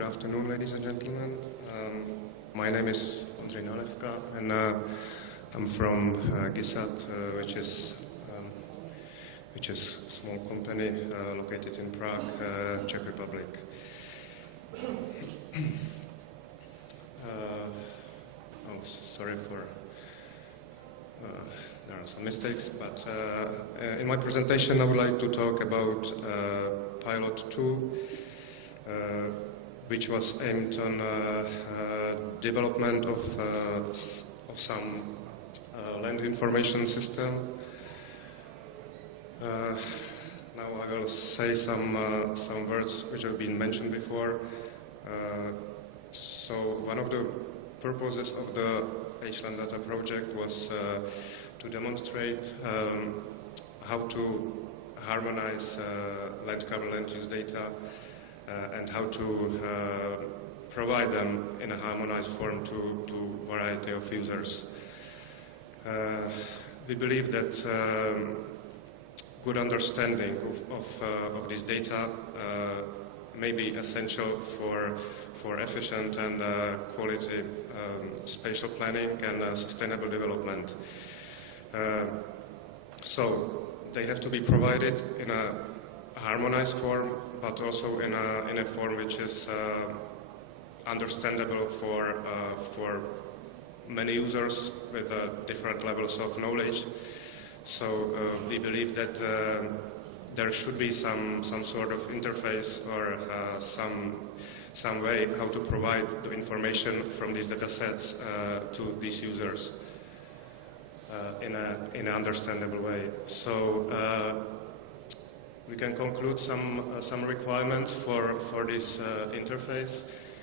Good afternoon, ladies and gentlemen. My name is Andrej Nalevka, and I'm from Gisad, which is a small company located in Prague, Czech Republic. Sorry for there are some mistakes, but in my presentation I would like to talk about Pilot 2, which was aimed on development of some land information system. Now I will say some words which have been mentioned before. So one of the purposes of the HLanData project was to demonstrate how to harmonize land cover, land use data, and how to provide them in a harmonized form to variety of users. We believe that good understanding of this data may be essential for efficient and quality spatial planning and sustainable development. So they have to be provided in a harmonized form, but also in a form which is understandable for many users with different levels of knowledge. So we believe that there should be some sort of interface or some way how to provide the information from these data sets to these users in an understandable way. So we can conclude some requirements for this interface.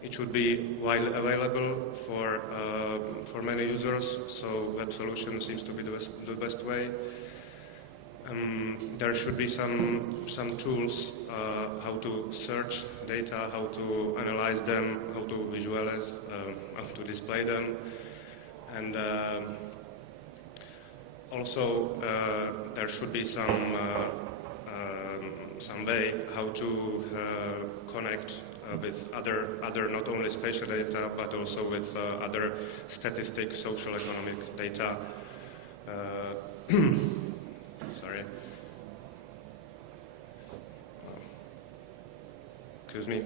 It should be widely available for many users, so web solution seems to be the best way. There should be some tools how to search data, how to analyze them, how to visualize, how to display them, and also there should be some way how to connect with other not only spatial data but also with other statistic, social, economic data. Sorry. Excuse me.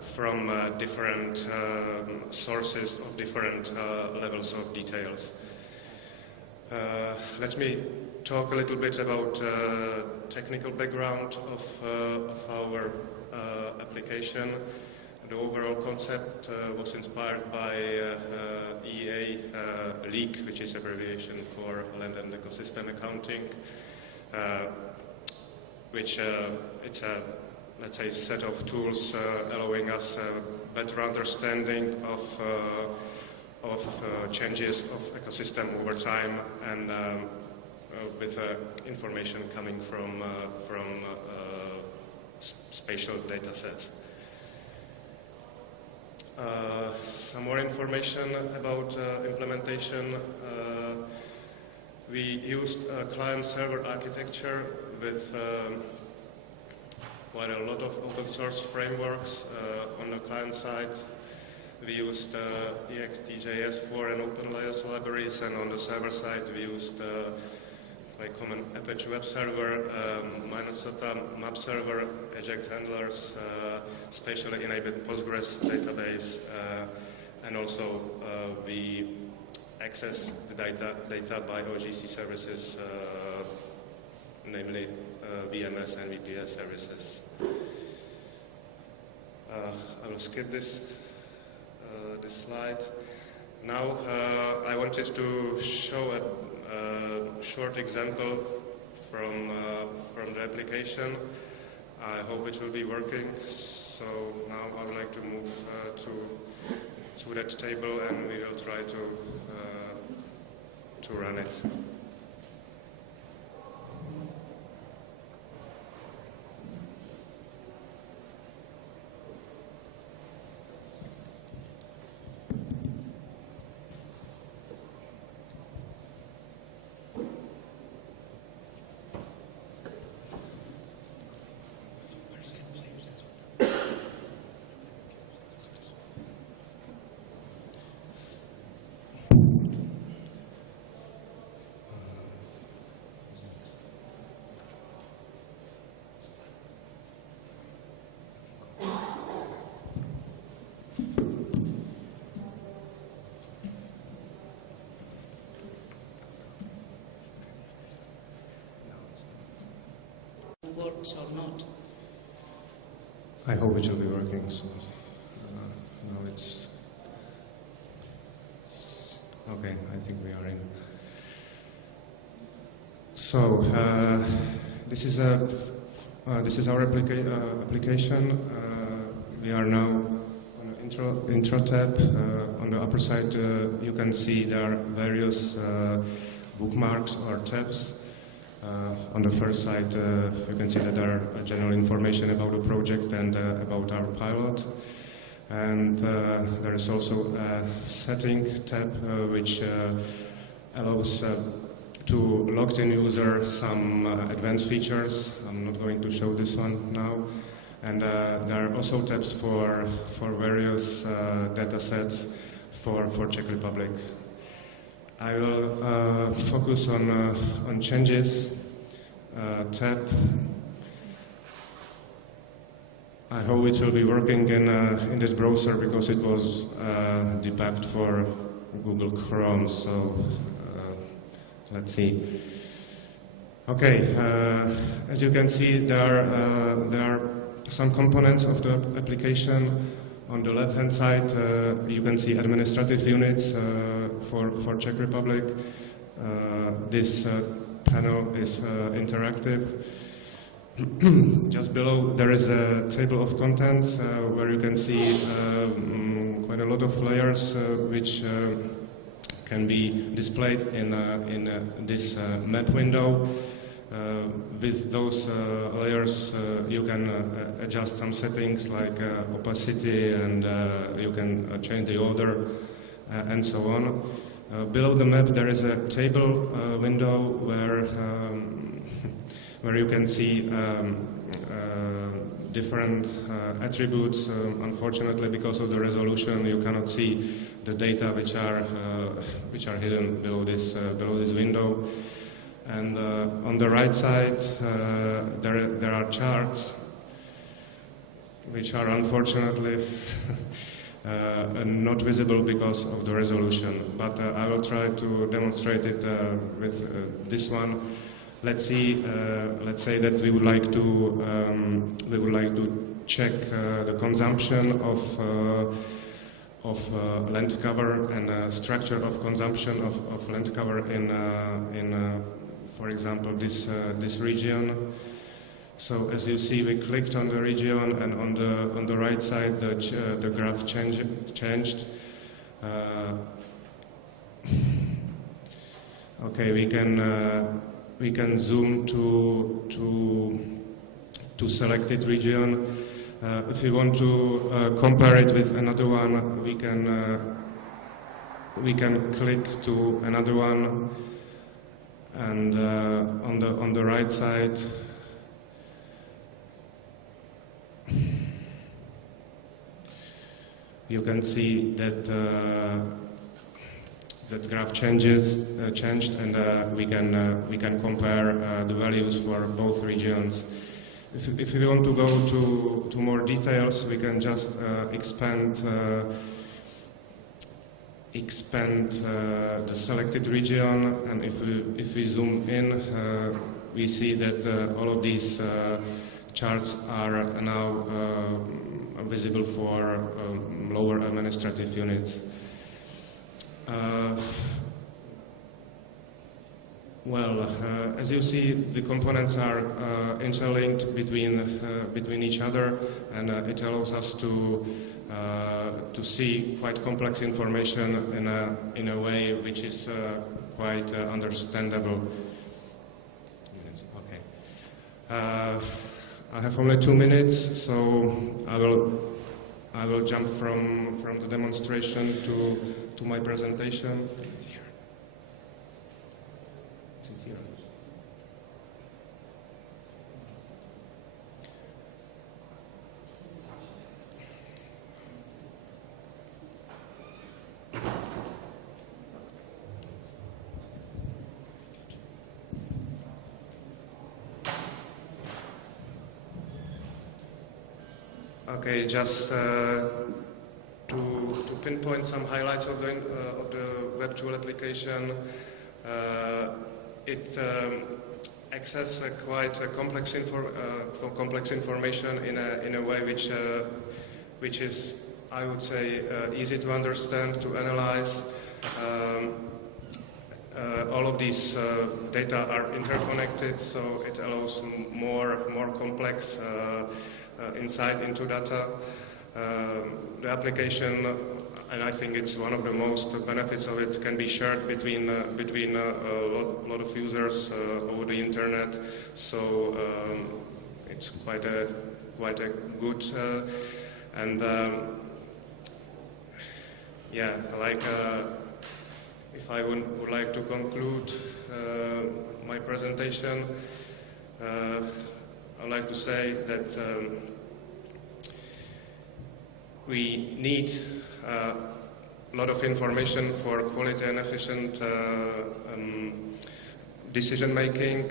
From different sources of different levels of details. Let me talk a little bit about technical background of our application. The overall concept was inspired by EA LEAK, which is abbreviation for Land and Ecosystem Accounting, which it's a, let's say, set of tools allowing us a better understanding of changes of ecosystem over time and with information coming from spatial data sets. Some more information about implementation. We used a client-server architecture with quite a lot of open source frameworks on the client side. We used EXT.js4 and OpenLayers libraries, and on the server side we used like common Apache web server, Minnesota map server, Ajax handlers, spatially enabled Postgres database, and also we access the data by OGC services, namely VMS and VPS services. I will skip this slide. Now I wanted to show a short example from the application. I hope it will be working. So now I would like to move to that table, and we will try to run it. works or not. I hope it will be working. So now it's okay. I think we are in. So this is our application. We are now on an intro tab. On the upper side, you can see there are various bookmarks or tabs. On the first side, you can see that there are general information about the project and about our pilot. And there is also a setting tab which allows to logged-in user some advanced features. I'm not going to show this one now. And there are also tabs for various data sets for Czech Republic. I will focus on changes tab. I hope it will be working in this browser because it was debugged for Google Chrome. So let's see. Okay, as you can see, there are some components of the application. On the left-hand side, you can see administrative units for Czech Republic. This panel is interactive. Just below, there is a table of contents where you can see quite a lot of layers which can be displayed in this map window. With those layers, you can adjust some settings like opacity, and you can change the order, and so on. Below the map, there is a table window where you can see different attributes. Unfortunately, because of the resolution, you cannot see the data which are hidden below this window. And on the right side, there are charts, which are unfortunately not visible because of the resolution. But I will try to demonstrate it with this one. Let's say that we would like to check the consumption of land cover and structure of consumption of land cover in for example, this region. So as you see, we clicked on the region, and on the right side, the graph changed. Okay, we can zoom to selected region. If we want to compare it with another one, we can click to another one. And on the right side, you can see that that graph changed, and we can compare the values for both regions. If we want to go to more details, we can just expand the selected region, and if we zoom in, we see that all of these charts are now visible for lower administrative units. As you see, the components are interlinked between each other, and it allows us to see quite complex information in a way which is quite understandable. Okay. I have only 2 minutes, so I will jump from the demonstration to my presentation. Is it here? Okay, just to pinpoint some highlights of the web tool application. It access quite complex information in a way which is, I would say, easy to understand, to analyze. All of these data are interconnected, so it allows more complex insight into data. The application, and I think it's one of the most benefits of it, can be shared between a lot of users over the internet. So it's quite a good and yeah, like if I would like to conclude my presentation, I'd like to say that we need a lot of information for quality and efficient decision making.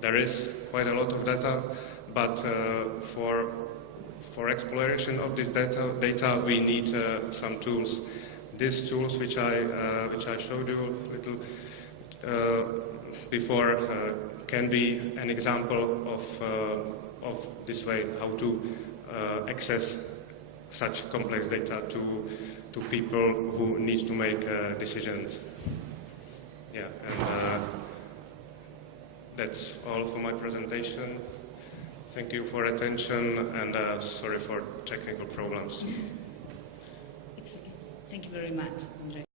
There is quite a lot of data, but for exploration of this data we need some tools. These tools, which I showed you a little before, can be an example of this way how to access such complex data to people who need to make decisions. Yeah, and that's all for my presentation. Thank you for attention, and sorry for technical problems. Thank you very much, Andrzej.